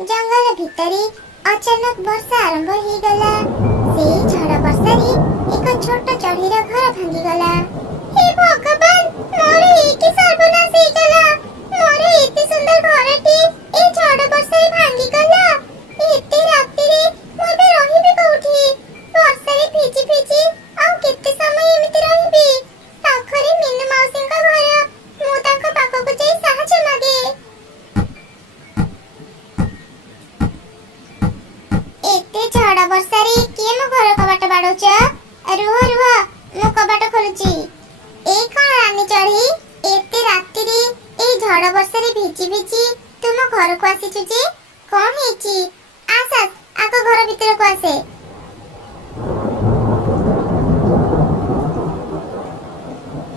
जंगल भितरी अचानक वर्षा आरंभ हो गला। से झड़ वर्षा रे एक छोट चढ़ीर घर भांगी गला। हे भगवान, मोर एके सर्वनाश हो गला। मोर एते सुंदर घरटी ए झड़ वर्षा रे भांगी गला। एते राति रे मोर बे रहिबे कोठी? वर्षा रे भिजी भिजी आ केते समय एमिति रहिबे? पाखरे मीनू माउसी का घर, मु तांको पाखको जाई साहाय्य मागे। एते झड़ वर्षा रे के मो घर कबाट बाडौछ? रुह रुह, मु कबाट खोलुची। ए कोन रानी चढ़ी, एते राति रे ए झड़ वर्षा रे भिजी भिजी तुम घर को आसीछु जे? कोन हेची? आस आस, आको घर भीतर को आसे।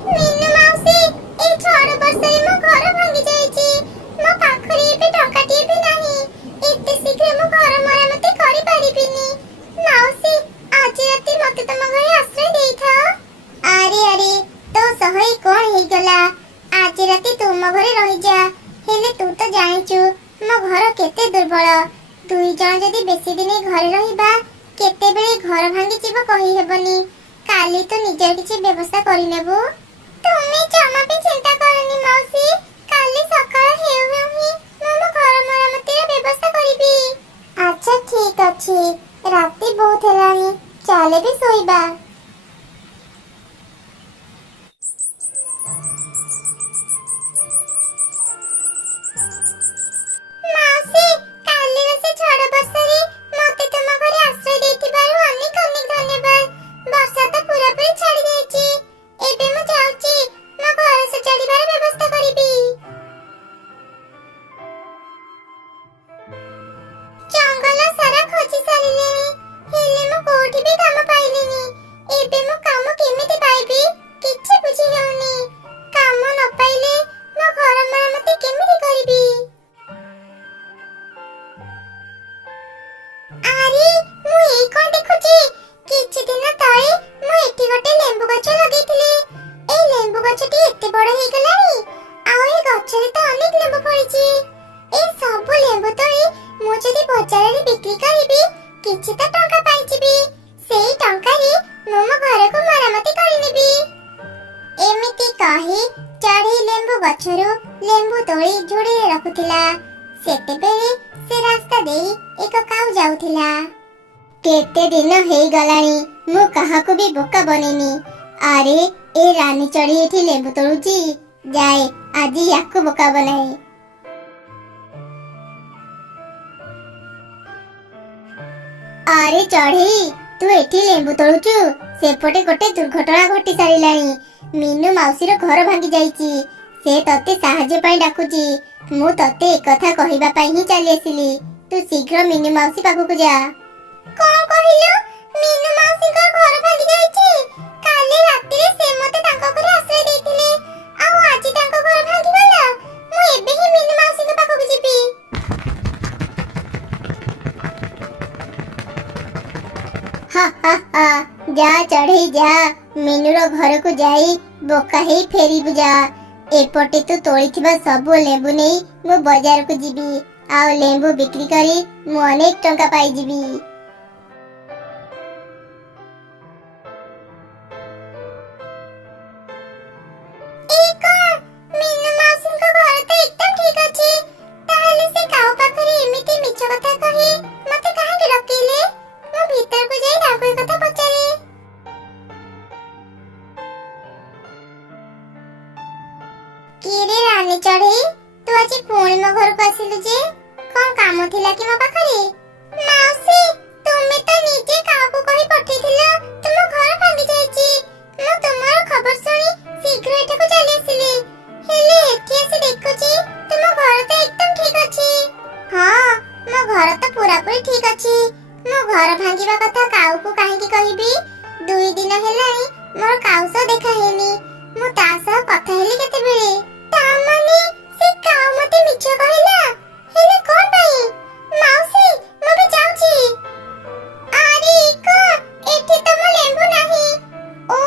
मीनू माउसी, ए झड़ वर्षा रे मो घर भांगी जाईची। मो पाखरे एबे टंकाटी भी नाही। एते शीघ्र मो घर मरामती करि परिबिनी। माउसी, आज राति मते तम घरे आश्रय देई था। अरे अरे, तो सहई कोन हे गला? आज राति तुम घरे रहि जा। हेले तू तो जानिचु मो घर केते दुर्बल। दुई जण जदी बेसी दिन घरे रहिबा, केते बेले घर भांगी जीव कहि हेबनी। काली तो निजर किछि व्यवस्था करि नेबो। तुमे जमा भी चिंता करनी माउसी। काली सकाळ हेउ हेउ ही मो घर मरामती रे व्यवस्था करिबी। अच्छा ठीक अछि, राति बहुत हेलानी, चाले भी सोइबा। माउसी, काली से झड़ वर्षा रे मते तुम घरे आश्रय देतिबारु अनेक अनेक धन्यवाद। वर्षा तो पूरा पूरी छाड़ी जाईची। एबे मु जाउची, मो घर सजाड़ीबार व्यवस्था करिबी। जंगल सारा खोजी सारिलेनी, हेले मु कोठी भी काम पाइलिनी। एबे मु काम केमिति पाइबी किछि बुझी हेउनी। काम न पाइले मो घर मरामती केमिति करिबी? अरे मु एई कोन देखुची? किछि दिन तळे मु एठी गोटे लेंबू गछ लगेइथिले। ए लेंबू गछटी एते बड़ हे गलानी, आ ए गछरे तो अनेक लेंबू फळिची। ए सब लेंबू तळे मु जदी बजार रे बिक्री करिबी, किछि तो टंका पाइजिबी। सेई टंका रे मु मो घर को मरामती करि नेबी। एमिति कहि चढ़ी लेंबू गछरु लेंबू तोळी झुड़ी रे रखुथिला। सेतेबेले से रास्ता देई एक काऊ जाउथिला। केते दिन हेई गलानी, मु काहाको भी बोका बनेनी। अरे ए रानी चढ़ी एठी लेंबू तोळुची, जाए आज याको बोका बनाए। अरे चढ़ी, तू एठी लेंबू तोळुचु? सेपटे गोटे दुर्घटना घटी सारिलानी। मीनू माउसी रो घर भांगी जाईची। से तते साहाय्य पई डाकुची। मु तते एक कथा कहिबा पई ही चली आसिली। तू शीघ्र मीनू माउसी पाखु जा। कोन कहिलो? मीनू माउसी का घर भांगी जाईची? काली राति रे से मते तांको घरे आश्रय देथिले, आ आज तांको घर भांगी गला। मु एबे ही मीनू माउसी के पाखु जिबी। हा हा हा, जा चढ़ी जा, मीनू रो घर को जाई बोका ही फेरी बुजा। एपटे तू तोळीथिबा सब लेंबू नेई मु बाजार को जिबी। आ लेंबू बिक्री करी मु अनेक टंका पाई जिबी। एको मीनू माउसी को घर तो एकदम ठीक अछि। ताहले से काऊ पाखरी एमिति मिछ कथा कहि मते काहे रखिले? मु भीतर को जाई ताको कथा पचारे। किरे रानी चढ़ी, तू आज पुणी मो घर को आसिलु जे? कोन काम थिला कि मो पाखरे? माउसी, तुमे तो निजे काको कहि पठेथिला तुम घर भांगी जाईची। मु तुमर खबर सुनी शीघ्र एठा को चली आसिली। हेले एठी आसी देखुची तुम घर तो एकदम ठीक अछि। हां, मो घर तो पूरा पूरी ठीक अछि। मो घर भांगीबा कथा काऊ को काहे की कहिबी? दुई दिन हेलानी मोर काऊ सो देखा हेनी। मु ता सह कथा हेली केते बेले। ता माने से काऊ मते मिछ कहिला? हेले कोन भाई? माउसी, मु भी जाउची। अरे को एठी त मो लेंबू नाही। ओ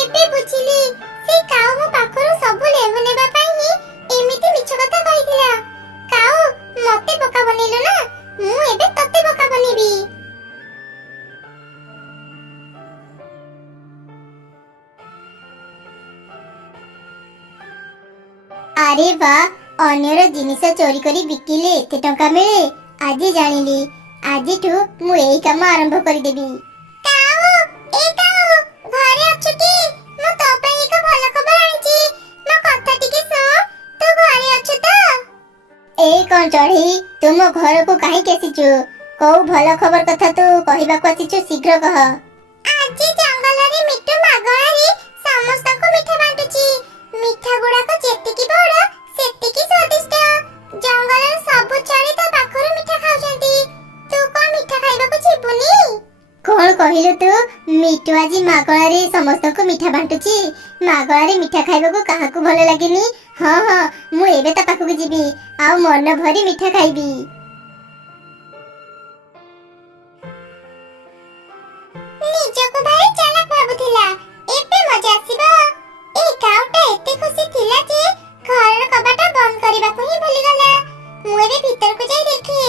एबे बुझिली, से काऊ मो पाखरो सब लेंबू नेबा पई ही एमिति मिछ कथा कहिथिला। काऊ मते बोका बनेलो ना? ଆରେ ବା, ଅନ୍ୟର ଜିନିଷ ଚୋରି କରି ବିକିଲେ ଏତେ ଟଙ୍କା ମିଳେ। ଆଜି ଜାଣିଲି। ଆଜିଠୁ ମୁଁ ଏଇ କାମ ଆରମ୍ଭ କରିଦେବି। କାଉ, ଏ କାଉ, ଘରେ ଅଛୁ କି? ମୁଁ ତୋ ପାଇଁ ଏକ ଭଲ ଖବର ଆଣିଛି। ମୋ କଥା ଟିକେ ଶୁଣ। ତୁ ଘରେ ଅଛୁ ତ? ଏଇ କଣ ଚଢ଼େଇ, ତୁ ମୋ ଘରକୁ କାହିଁକି ଆସିଛୁ? କୋଉ ଭଲ ଖବର କଥା ତୁ କହିବାକୁ ଆସିଛୁ, ଶୀଘ୍ର କହ। ଆଜି ଜଙ୍ଗଲରେ ମିଟୁ ମାଗଣାରେ ସମସ୍ତଙ୍କୁ ମିଠା ବାଣ୍ଟୁଛି। ମିଠା ଗୁଡାକ ଯେତିକି ବଡ ସେତିକି ସ୍ୱାଦିଷ୍ଟ। ଜଙ୍ଗଲର ସବୁ ଚଢ଼େଇ ତା ପାଖରୁ ମିଠା ଖାଉଛନ୍ତି। ତୁ କଣ ମିଠା ଖାଇବାକୁ ଯିବୁନି? କଣ କହିଲୁ ତୁ? ମିଟୁ ଆଜି ମାଗଣାରେ ସମସ୍ତଙ୍କୁ ମିଠା ବାଣ୍ଟୁଛି। ମାଗଣାରେ ମିଠା ଖାଇବାକୁ କାହାକୁ ଭଲ ଲାଗେନି? ହଁ ହଁ, ମୁଁ ଏବେ ତା ପାଖକୁ ଯିବି ଆଉ ମନ ଭରି ମିଠା ଖାଇବି। ନିଜକୁ ଭାରି ଚାଲାକ ଭାବୁଥିଲା, ଏବେ ମଜା ଆସିବ। ଏଇ କାଉଟା ଏତେ ଖୁସି ଥିଲା ଯେ ଘରର କବାଟ ବନ୍ଦ କରିବାକୁ ହିଁ ଭୁଲିଗଲା। ମୁଁ ଏବେ ଭିତରକୁ ଯାଇ ଦେଖେ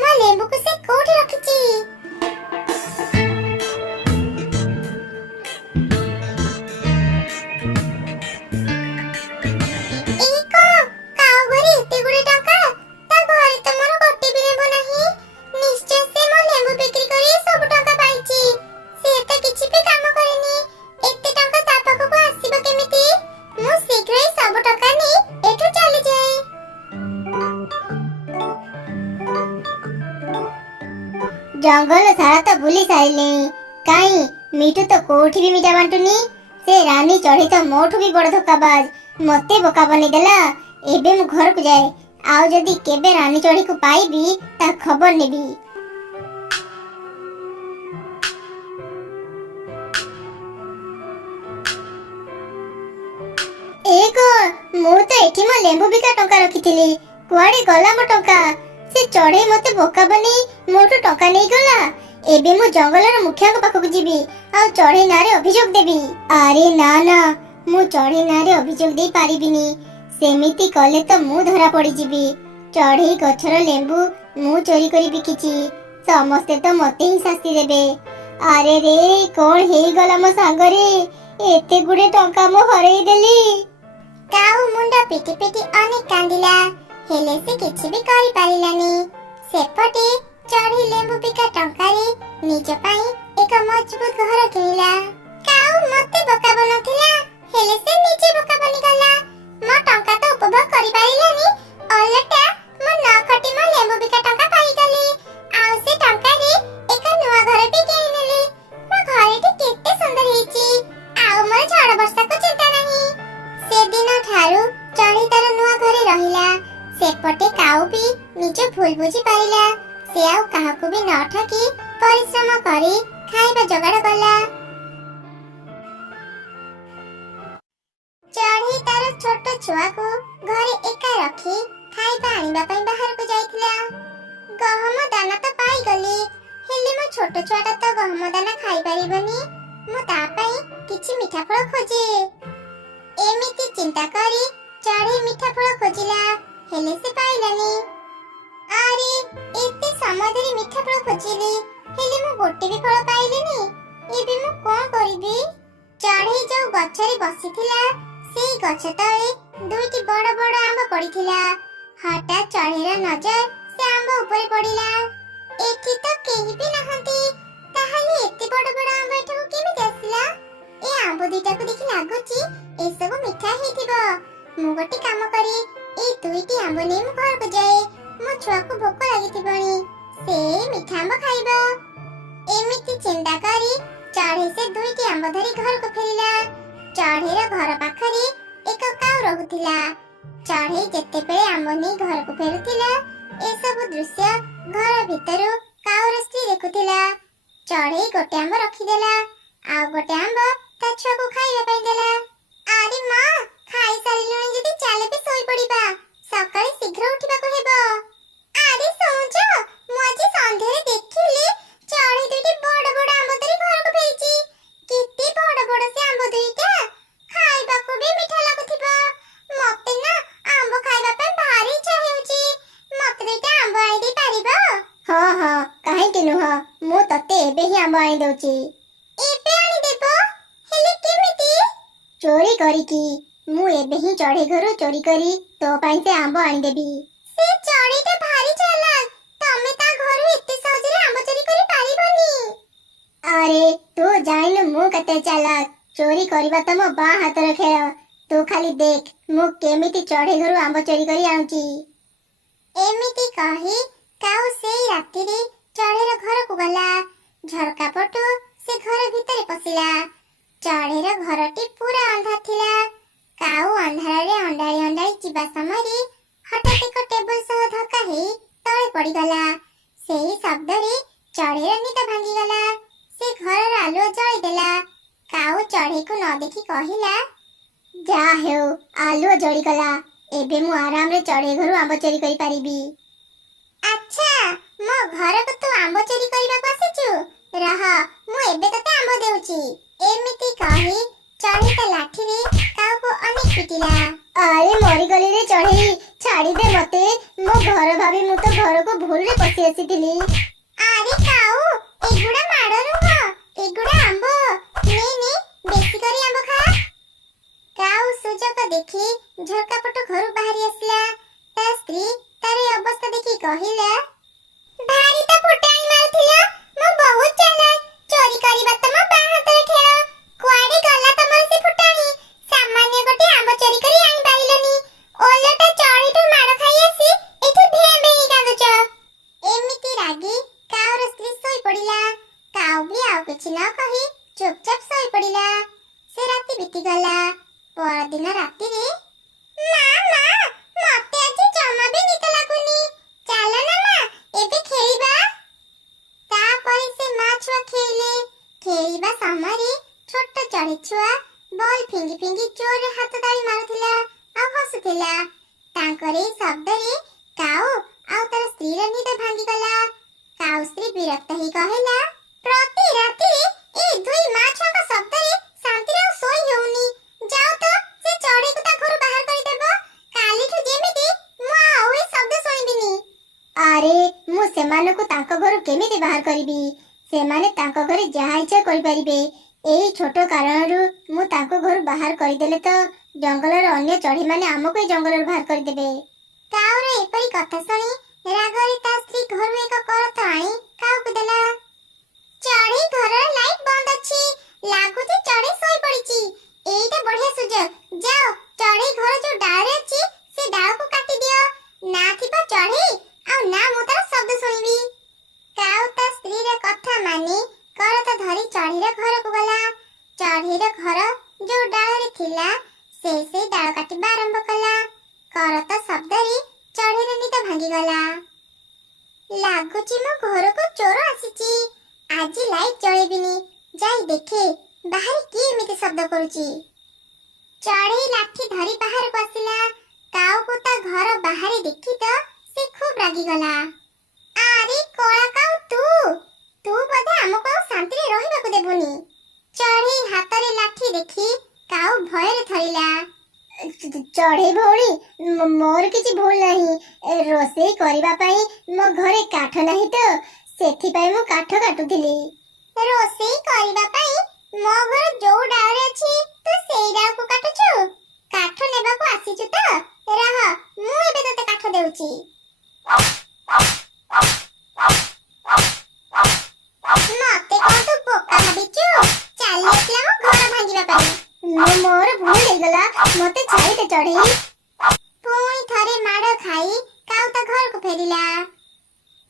ମୋ ଲେମ୍ବୁକୁ ସେ କୋଉଠି ରଖିଛି। ଏଇ କଣ, କାଉ ଘରେ ଏତେ ଗୁଡେ ଟଙ୍କା? ତା ଘରେ ତ ମୋର ଗୋଟେ ବି ଲେମ୍ବୁ ନାହିଁ। ନିଶ୍ଚୟ ସେ ମୋ ଲେମ୍ବୁ ବିକ୍ରି କରି ସବୁ ଟଙ୍କା ପାଇଛି। ସେ ତ କିଛି ବି କାମ କରେନି। ଏତେ ଟଙ୍କା ତା ପାଖକୁ ଆସିବ କେମିତି? ମୁଁ ଶୀଘ୍ର ଏଇ ସବୁ ଟଙ୍କା ନେଇ ଏଠୁ ଚାଲିଯାଏ। ଜଙ୍ଗଲ ସାରା ତ ବୁଲି ସାରିଲେଣି, କାଇଁ ମିଠୁ ତ କୋଉଠି ବି ମିଠା ବାଣ୍ଟୁନି। ସେ ରାନୀ ଚଢ଼େଇ ତ ମୋଠୁ ବି ବଡ ଧୋକାବାଜ, ମତେ ବୋକା ବନେଇଦେଲା। ଏବେ ମୁଁ ଘରକୁ ଯାଏ, ଆଉ ଯଦି କେବେ ରାନୀ ଚଢ଼େଇକୁ ପାଇବି ତା ଖବର ନେବି। ଏ କଣ, ମୁଁ ତ ଏଠି ମୋ ଲେମ୍ବୁ ବିକା ଟଙ୍କା ରଖିଥିଲି। କୁଆଡେ ଗଲା ମୋ ଟଙ୍କା? ସେ ଚଢ଼େଇ ମତେ ବୋକା ବନେଇ ମୋଠୁ ଟଙ୍କା ନେଇଗଲା। ଏବେ ମୁଁ ଜଙ୍ଗଲର ମୁଖିଆଙ୍କ ପାଖକୁ ଯିବି ଆଉ ଚଢ଼େଇ ନାଁରେ ଅଭିଯୋଗ ଦେବି। ଆରେ ନା ନା, ମୁଁ ଚଢ଼େଇ ନାଁରେ ଅଭିଯୋଗ ଦେଇ ପାରିବିନି। ସେମିତି କଲେ ତ ମୁଁ ଧରା ପଡ଼ିଯିବି। ଚଢ଼େଇ ଗଛର ଲେମ୍ବୁ ମୁଁ ଚୋରି କରି ବିକିଛି, ସମସ୍ତେ ତ ମତେ ହିଁ ଶାସ୍ତି ଦେବେ। ଆରେ ରେ, କଣ ହେଇଗଲା ମୋ ସାଙ୍ଗରେ? ଏତେ ଗୁଡେ ଟଙ୍କା ମୁଁ ହରେଇ ଦେଲି। କାଉ ମୁଣ୍ଡ ପିଟି ପିଟି ଅନେକ କାନ୍ଦିଲା, ହେଲେ ସେ କିଛି ବି କରିପାରିଲାନି। ସେପଟେ ଚଢ଼େଇ ଲେମ୍ବୁ ବିକା ଟଙ୍କାରେ ନିଜ ପାଇଁ ଏକ ମଜବୁତ ଘର କିଣିଲା। କାଉ ମତେ ବୋକା ବନଉଥିଲା, ହେଲେ ସେ ନିଜେ ବୋକା ବନିଗଲା। ମୋ ଟଙ୍କା ତ ଉପଭୋଗ କରିପାରିଲାନି, ଓଲଟା ମୁଁ ନ ଖଟି ମୋ ଲେମ୍ବୁ ବିକା ଟଙ୍କା ପାଇଗଲି। ଆଉ ସେ ଟଙ୍କାରେ ଏକ ନୂଆ ଘର ବି କିଣିନେଲି। ମୋ ଘରଟି କେତେ ସୁନ୍ଦର ହେଇଛି, ଆଉ ମୋର ଝଡ଼ ବର୍ଷାକୁ ଚିନ୍ତା ନାହିଁ। ସେଦିନ ଠାରୁ ଚଢ଼େଇ ତାର ନୂଆ ଘରେ ରହିଲା। ସେପଟେ କାଉ ବି ନିଜ ଭୁଲ ବୁଝି ପାରିଲା। ସେ ଆଉ କାହାକୁ ବି ନ ଠକି ପରିଶ୍ରମ କରି ଖାଇବା ଯୋଗାଡ଼ କଲା। ଚଢ଼େଇ ତାର ଛୋଟ ଛୁଆକୁ ଘରେ ଏକା ରଖି ଖାଇବା ଆଣିବା ପାଇଁ ବାହାରକୁ ଯାଇଥିଲା। ଗହମ ଦାନା ତ ପାଇଗଲି, ହେଲେ ମୋ ଛୋଟ ଛୁଆଟା ତ ଗହମ ଦାନା ଖାଇପାରିବନି। ମୁଁ ତା ପାଇଁ କିଛି ମିଠା ଫଳ ଖୋଜେ। ଏମିତି ଚିନ୍ତା କରି ଚଢ଼େଇ ମିଠା ଫଳ ଖୋଜିଲା, ହେଲେ ସେ ପାଇଲାନି। ଆରେ, ଏତେ ସମୟ ଧରି ମିଠା ଫଳ ଖୋଜିଲି, ହେଲେ ମୁଁ ଗୋଟେ ବି ଫଳ ପାଇଲିନି। ଏବେ ମୁଁ କଣ କରିବି? ଚଢ଼େଇ ଯୋଉ ଗଛରେ ବସିଥିଲା, ସେଇ ଗଛ ତଳେ ଦୁଇଟି ବଡ଼ ବଡ଼ ଆମ୍ବ ପଡ଼ିଥିଲା। ହଠାତ୍ ଚଢ଼େଇର ନଜର ସେ ଆମ୍ବ ଉପରେ ପଡ଼ିଲା। ଏଠି ତ କେହି ବି ନାହାନ୍ତି, ତାହେଲେ ଏତେ ବଡ଼ ବଡ଼ ଆମ୍ବ ଏଠାକୁ କେମିତି ଆସିଲା? ଏ ଆମ୍ବ ଦୁଇଟାକୁ ଦେଖି ଲାଗୁଛି ଏସବୁ ମିଠା ହେଇଥିବ। ମୁଁ ଗୋଟେ କାମ କରେ, ଏଇ ଦୁଇଟି ଆମ୍ବ ନେଇ ମୁଁ ଘରକୁ ଯାଏ। ମୋ ଛୁଆକୁ ଭୋକ ଲାଗିଥିବଣି, ସେ ମିଠା ଆମ୍ବ ଖାଇବ। ଏମିତି ଚିନ୍ତା କରି ଚଢ଼େଇ ସେ ଦୁଇଟି ଆମ୍ବ ଧରି ଘରକୁ ଫେରିଲା। ଚଢ଼େଇର ଘର ପାଖରେ ଏକ କାଉ ରହୁଥିଲା। ଚଢ଼େଇ ଯେତେବେଳେ ଆମ୍ବ ନେଇ ଘରକୁ ଫେରୁଥିଲା, ଏସବୁ ଦୃଶ୍ୟ ଘର ଭିତରୁ କାଉର ସ୍ତ୍ରୀ ଦେଖୁଥିଲା। ଚଢ଼େଇ ଗୋଟେ ଆମ୍ବ ରଖିଦେଲା, ଆଉ ଗୋଟେ ଆମ୍ବ ତା ଛୁଆକୁ ଖାଇବା ପାଇଁ ଦେଲା। ଆରେ ମା, ଖାଇସାରିଲୁଣି ଯଦି ଚାଲ ବି ଶୋଇପଡ଼ିବା, ସକାଳେ ଶୀଘ୍ର ଉଠିବାକୁ ହେବ। ଆରେ ଶୁଣୁଛ, ମୁଁ ଆଜି ସନ୍ଧ୍ୟାରେ ଦେଖିଲି ଚଢ଼େଇ ଦୁଇଟି ବଡ଼ ବଡ଼ ଆମ୍ବ ଧରି ଘରକୁ ଫେରିଛି। କେତେ ବଡ଼ ବଡ଼ ସେ ଆମ୍ବ ଦୁଇଟା, ଖାଇବାକୁ ବି ମିଠା ଲାଗୁଥିବ। ମତେ ନା ଆମ୍ବ ଖାଇବା ପାଇଁ ଭାରି ଇଚ୍ଛା ହେଉଛି। ମତେ ଦୁଇଟା ଆମ୍ବ ଆଣିଦେଇ ପାରିବ? ହଁ ହଁ, କାହିଁକି ନୁହଁ, ମୁଁ ତତେ ଏବେ ହିଁ ଆମ୍ବ ଆଣିଦଉଛି। ଏବେ ଆଣିଦେବ? ହେଲେ କେମିତି? ଚୋରି କରିକି। ମୁଁ ଏବେ ହିଁ ଚଢ଼େଇ ଘରୁ ଚୋରି କରି ତୋ ପାଇଁ ସେ ଆମ୍ବ ଆଣିଦେବି। ସେ ଚଢ଼େଇଟା ଭାରି ଚାଲାକ, ତମେ ତା ଘରୁ ଏତେ ସହଜରେ ଆମ୍ବ ଚୋରି କରି ପାରିବନି। ଆରେ ତୁ ଜାଣିନୁ ମୁଁ କେତେ ଚାଲାକ, ଚୋରି କରିବା ତ ମୋ ବାଁ ହାତର ଖେଳ। ତୁ ଖାଲି ଦେଖ ମୁଁ କେମିତି ଚଢ଼େଇ ଘରୁ ଆମ୍ବ ଚୋରି କରି ଆଣୁଛି। ଏମିତି କହି କାଉ ସେଇ ରାତିରେ ଚଢ଼େଇର ଘରକୁ ଗଲା। ଝରକା ପଟୁ ସେ ଘର ଭିତରେ ପଶିଲା। ଚଢ଼େଇର ଘରଟି ପୁରା ଅନ୍ଧାର ଥିଲା। କାଉ ଅନ୍ଧାରରେ ଅଣ୍ଡାଳି ଅଣ୍ଡାଳି ଯିବା ସମୟରେ ହଠାତ୍ ଏକ ଟେବୁଲ ସହ ଧକ୍କା ହେଇ ତଳେ ପଡ଼ିଗଲା। ସେହି ଶବ୍ଦରେ ଚଢ଼େଇର ନିଦ ଭାଙ୍ଗିଗଲା। ସେ ଘରର ଆଲୁଅ ଜଳିଦେଲା। କାଉ ଚଢ଼େଇକୁ ନ ଦେଖି କହିଲା, ଯାହା ହେଉ ଆଲୁଅ ଜଳିଗଲା, ଏବେ ମୁଁ ଆରାମରେ ଚଢ଼େଇ ଘରୁ ଆମ୍ବ ଚୋରି କରିପାରିବି। ଆଚ୍ଛା, ମୋ ଘରକୁ ତୁ ଆମ୍ବ ଚୋରି କରିବାକୁ ଆସିଛୁ? ରହ, ମୁଁ ଏବେ ତତେ ଆମ୍ବ ଦେଉଛି। ଏମିତି କହି ଚଢ଼େଇ ତା ଲାଠିରେ କାଉକୁ ଅନେକ ପିଟିଲା। ଆରେ ମରିଗଲି ରେ ଚଢ଼େଇ, ଛାଡ଼ିଦେ ମତେ। ମୋ ଘର ଭାବି ମୁଁ ତ ଘରକୁ ଭୁଲରେ ପଶି ଆସିଥିଲି। ଆରେ କାଉ, ଏଗୁଡ଼ା ମାଡ଼ ନୁହଁ, ଏଗୁଡ଼ା ଆମ୍ବ। ନେ ନେ, ବେଶୀ କରି ଆମ୍ବ ଖା। କାଉ ସୁଯୋଗ ଦେଖି ଝରକା ପଟୁ ଘରୁ ବାହାରି ଆସିଲା। ତା ସ୍ତ୍ରୀ ତାର ଏ ଅବସ୍ଥା ଦେଖି କହିଲା, ଭାରି ତ ଫୁଟାଣି ମାରୁଥିଲ, ମୁଁ ବହୁତ ଚାଲାକ, ଚୋରି କରିବା ତ ମୋ ବାଁ ହାତର ଖେଳ। କୁଆଡ଼େ ଗଲା ତମର ସେ ଫୁଟାଣି? ସାମାନ୍ୟ ଗୋଟେ ଆମ୍ବ ଚୋରି କରି ଆଣିପାରିଲନି, ଓଲଟା ଚଢ଼େଇଠୁ ମାଡ଼ ଖାଇ ଆସି ଏଠି ଭେଁ ଭେଁ କାନ୍ଦୁଛ। ଏମିତି ରାଗି କାଉର ସ୍ତ୍ରୀ ଶୋଇପଡ଼ିଲା। କାଉ ବି ଆଉ କିଛି ନ କହି ଚୁପଚାପ ଶୋଇପଡ଼ିଲା। ସେ ରାତି ବିତିଗଲା। ପରଦିନ ରାତିରେ, ମା ମତେ ଆଜି ଜମା ବି ନିଦ ଲାଗୁନି, ଚାଲ ନା ମା ଏବେ ଖେଳିବା। ତାପରେ ସେ ମା ଛୁଆ ଖେଳିଲେ। ଖେଳିବା ସମୟରେ ଛୋଟ ଚଢ଼େଇ ଛୁଆ ବଲ୍ ଫିଙ୍ଗି ଫିଙ୍ଗି ଜୋରରେ ହାତ ତାଳି ମାରୁଥିଲା ଆଉ ହସୁଥିଲା। ତାଙ୍କର ଏଇ ଶବ୍ଦରେ କାଉ ଆଉ ତାର ସ୍ତ୍ରୀର ନିଦ ଭାଙ୍ଗିଗଲା। କାଉ ସ୍ତ୍ରୀ ବିରକ୍ତ ହେଇ କହିଲା, ପ୍ରତି ରାତିରେ ଏଇ ଦୁଇ ମା ଛୁଆଙ୍କ ଶବ୍ଦରେ ଶାନ୍ତିରେ ଆଉ ଶୋଇ ହେଉନି। ଯାଅ ତ ସେ ଚଢ଼େଇକୁ ତା ଘରୁ ବାହାର କରିଦେବ। କାଲିଠୁ ଯେମିତି ମୁଁ ଆଉ ଏ ଶବ୍ଦ ଶୁଣିବିନି। ଆରେ ମୁଁ ସେମାନଙ୍କୁ ତାଙ୍କ ଘରୁ କେମିତି ବାହାର କରିବି? ସେମାନେ ତାଙ୍କ ଘରେ ଯାହା ଇଚ୍ଛା କରିପାରିବେ। ଏଇ ଛୋଟ କାରଣରୁ ମୁଁ ତାଙ୍କ ଘରୁ ବାହାର କରିଦେଲେ ତ ଜଙ୍ଗଲର ଅନ୍ୟ ଚଢ଼େଇମାନେ ଆମକୁ ଏ ଜଙ୍ଗଲରୁ ବାହାର କରିଦେବେ। କାଉର ଏପରି କଥା ଶୁଣି ରାଗରେ ତା ସ୍ତ୍ରୀ ଘରୁ ଏକ କରତ ଆଣି କାଉକୁ ଦେଲା। ଚଢ଼େଇ ଘରର ଲାଇଟ୍ ବନ୍ଦ ଅଛି, ଲାଗୁଛି ଚଢ଼େଇ ଶୋଇପଡ଼ିଛି। ଏଇଟା ବଢିଆ ସୁଯୋଗ, ଯାଅ ଚଢ଼େଇ ଘର ଯୋଉ ଡାଳରେ ଅଛି ସେ ଡାଳକୁ କାଟିଦିଅ। ନା ଥିବ ଚଢ଼େଇ ଆଉ ନା ମୁଁ ତାର ଶବ୍ଦ ଶୁଣିବି। କାଉ ତା ସ୍ତ୍ରୀର କଥା ମାନି କରତ ଧରି ଚଢ଼େଇର ଘରକୁ ଗଲା। ଚଢ଼େଇର ଘର ଯୋଉ ଡାଳରେ ଥିଲା ସେ ସେଇ ଡାଳ କାଟିବା ଆରମ୍ଭ କଲା। କରତ ଶବ୍ଦରେ ଚଢ଼େଇର ନିଦ ଭାଙ୍ଗିଗଲା। ଲାଗୁଛି ମୋ ଘରକୁ ଚୋର ଆସିଛି। ଆଜି ଲାଇଟ୍ ଜଳେଇବିନି, ଯାଇ ଦେଖେ ବାହାରେ କିଏ ଏମିତି ଶବ୍ଦ କରୁଛି। ଚଢ଼େଇ ଲାଠି ଧରି ବାହାରକୁ ଆସିଲା। କାଉକୁ ତା ଘର ବାହାରେ ଦେଖି ତ ସେ ଖୁବ୍ ରାଗିଗଲା। ଆରେ କଳା କାଉ, ତୁ ବୋଧେ ଆମକୁ ଆଉ ଶାନ୍ତିରେ ରହିବାକୁ ଦେବୁନି। ଚଢ଼େଇ ହାତରେ ଲାଠି ଦେଖି କାଉ ଭୟରେ ଥରିଲା। ଚଢ଼େଇ ଭଉଣୀ, ମୋର କିଛି ଭୁଲ ନାହିଁ। ରୋଷେଇ କରିବା ପାଇଁ ମୋ ଘରେ କାଠ ନାହିଁ ତ ସେଥିପାଇଁ ମୁଁ କାଠ କାଟୁଥିଲି। ରୋଷେଇ କରିବା ପାଇଁ ମୋ ଘର ଯୋଉ ଡାଳରେ ଅଛି ତୁ ସେଇ ଡାଳକୁ କାଟୁଛୁ? କାଠ ନେବାକୁ ଆସିଛୁ ତ? ରହ, ମୁଁ ଏବେ ତତେ କାଠ ଦେଉଛି। ମତେ କଣ ତୁ ବୋକା ଭାବିଛୁ? ଚାଲି ଆସିଲା ମୋ ଘର ଭାଙ୍ଗିବା ପାଇଁ। ମୋର ଭୁଲ ହେଇଗଲା, ମତେ ଛାଡ଼ିଦେ ଚଢ଼େଇ। ପୁଣି ଥରେ ମାଡ଼ ଖାଇ କାଉ ତା ଘରକୁ ଫେରିଲା।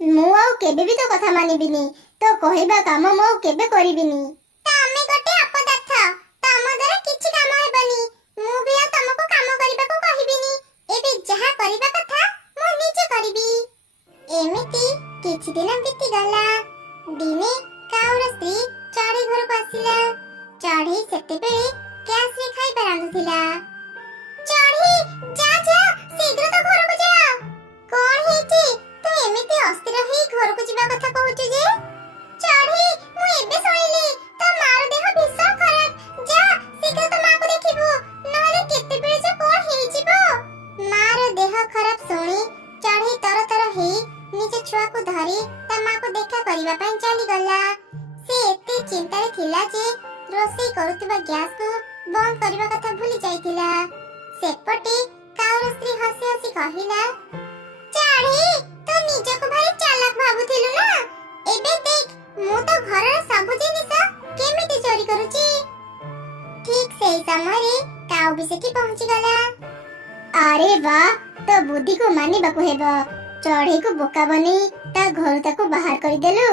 ମୁଁ ଆଉ କେବେ ବି ତୋ କଥା ମାନିବିନି, ତୋ କହିବା କାମ ମୁଁ ଆଉ କେବେ କରିବିନି। ତମେ ଗୋଟେ ଅପଦାର୍ଥ, ତମ ଦ୍ୱାରା କିଛି କାମ ହେବନି। ମୁଁ ବି ଆଉ ତମକୁ କାମ କରିବାକୁ କହିବିନି। ଏବେ ଯାହା କରିବା କଥା ମୁଁ ନିଜେ କରିବି। ଏମିତି କିଛି ଦିନ ବିତିଗଲା। ଦିନେ କାଉର ସ୍ତ୍ରୀ ଚଢ଼େଇ ଘରକୁ ଆସିଲା। ଚଢ଼େଇ ସେତେବେଳେ ଗ୍ୟାସରେ ଖାଇବା ରାନ୍ଧୁଥିଲା। ଚଢ଼େଇ, ଯା ଶୀଘ୍ର ତ ଘରକୁ ଯା। କଣ ହେଇଛି? ତୁ ଏମିତି ଅସ୍ଥିର ହେଇ ଘରକୁ ଯିବା କଥା କହୁଛୁ ଯେ? ଚଢ଼େଇ, ମୁଁ ଏବେ ଶୁଣିଲି ତୋ ମାର ଦେହ ଭୀଷଣ ଖରାପ। ଯା ଶୀଘ୍ର ତୋ ମାକୁ ଦେଖିବୁ, ନହେଲେ କେତେବେଳେ ଯେ କଣ ହେଇଯିବ। ମାର ଦେହ ଖରାପ ଶୁଣି ଚଢ଼େଇ ତରତର ହେଇ ନିଜ ଛୁଆକୁ ଧରି ତା ମାକୁ ଦେଖା କରିବା ପାଇଁ ଚାଲିଗଲା। ସେ ଏତେ ଚିନ୍ତାରେ ଥିଲା ଯେ ରୋଷେଇ କରୁଥିବା ଗ୍ୟାସକୁ ବନ୍ଦ କରିବା କଥା ଭୁଲି ଯାଇଥିଲା। ସେପଟେ କାଉର ସ୍ତ୍ରୀ ହସି ହସି କହିଲା, ଚଢ଼େଇ ତୁ ନିଜକୁ ଭାରି ଚାଲାକ ଭାବୁଥିଲୁ ନା? ଏବେ ଦେଖ ମୁଁ ତ ଘରର ସବୁ ଜିନିଷ କେମିତି ଚୋରି କରୁଛି। ଠିକ୍ ସେଇ ସମୟରେ କାଉ ବି ସେଠି ପହଞ୍ଚିଗଲା। ଆରେ ବାଃ, ତୋ ବୁଦ୍ଧିକୁ ମାନିବାକୁ ହେବ। ଚଢ଼େଇକୁ ବୋକା ବନେଇ ତା ଘରୁ ତାକୁ ବାହାର କରିଦେଲୁ।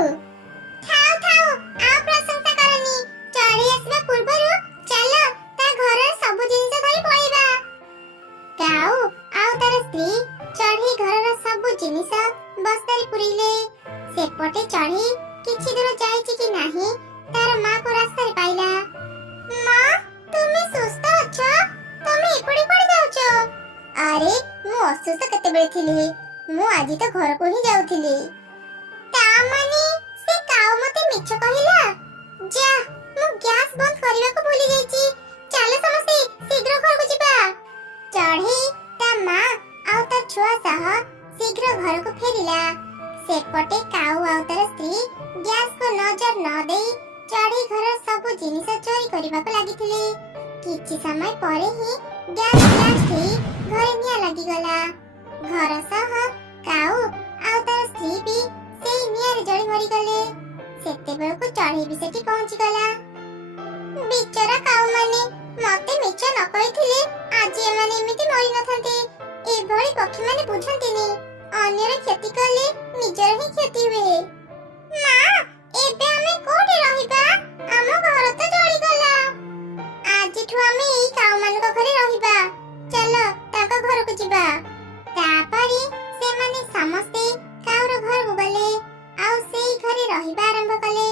ଥାଉ ଥାଉ, ଆଉ ପ୍ରଶଂସା କରନି। ଚଢ଼େଇ ଆସିବା ପୂର୍ବରୁ ଚାଲ ତା ଘରର ସବୁ ଜିନିଷ ଧରି ପଳେଇବା। କାଉ ଆଉ ତାର ସ୍ତ୍ରୀ ଚଢ଼େଇ ଘରର ସବୁ ଜିନିଷ ବସ୍ତାରେ ପୁରେଇଲେ। ସେପଟେ ଚଢ଼େଇ କିଛି ଦୂର ଯାଇଛି କି ନାହିଁ ତାର ମାକୁ ରାସ୍ତାରେ ପାଇଲା। ମା, ତୁମେ ସୁସ୍ଥ ଅଛ? ତମେ ଏପଟେ କୁଆଡ଼େ ଯାଉଛ? ଆରେ ମୁଁ ଅସୁସ୍ଥ କେତେବେଳେ ଥିଲି? ମୁଁ ଆଜି ତ ଘରକୁ ହିଁ ଯାଉଥିଲି। ତା ମାନେ ସେ କାଉ ମତେ ମିଛ କହିଲା? ଯା, ମୁଁ ଗ୍ୟାସ୍ ବନ୍ଦ କରିବାକୁ ଭୁଲି ଯାଇଛି। ଚାଲ ସମସ୍ତେ ଶୀଘ୍ର ଘରକୁ ଯିବା। ଚଢ଼େଇ ତା ମା ଆଉ ତା ଛୁଆ ସହ ଶୀଘ୍ର ଘରକୁ ଫେରିଲା। ସେପଟେ କାଉ ଆଉ ତାର ସ୍ତ୍ରୀ ଗ୍ୟାସକୁ ନଜର ନ ଦେଇ ଚଢ଼େଇ ଘରର ସବୁ ଜିନିଷ ଚୋରି କରିବାକୁ ଲାଗିଥିଲେ। କିଛି ସମୟ ପରେ ହିଁ ଗ୍ୟାସ୍ ବ୍ଲାଷ୍ଟ ହେଇ ଘରେ ନିଆଁ ଲାଗିଗଲା। ଘର ସହ କାଉ ଆଉ ତାର ସ୍ତ୍ରୀ ବି ସେଇ ନିଆଁରେ ଜଳି ମରିଗଲେ। ସେତେବେଳକୁ ଚଢ଼େଇ ବି ସେଠି ପହଞ୍ଚିଗଲା। ବିଚରା କାଉମାନେ, ମତେ ମିଛ ନ କହିଥିଲେ ଆଜି ଏମାନେ ଏମିତି ମରିନଥାନ୍ତେ। ଏଭଳି ପକ୍ଷୀମାନେ ବୁଝନ୍ତିନି, ଅନ୍ୟର କ୍ଷତି କଲେ ନିଜର ହିଁ କ୍ଷତି ହୁଏ। ମା, ଏବେ ଆମେ କୋଉଠି ରହିବା? ଆମ ଘର ତ ଜଳିଗଲା। ଆଜିଠୁ ଆମେ ଏଇ କାଉମାନଙ୍କ ଘରେ ରହିବା। ଚାଲ ତାଙ୍କ ଘରକୁ ଯିବା। ତାପରେ ସେମାନେ ସମସ୍ତେ କାଉର ଘରକୁ ଗଲେ ଆଉ ସେଇ ଘରେ ରହିବା ଆରମ୍ଭ କଲେ।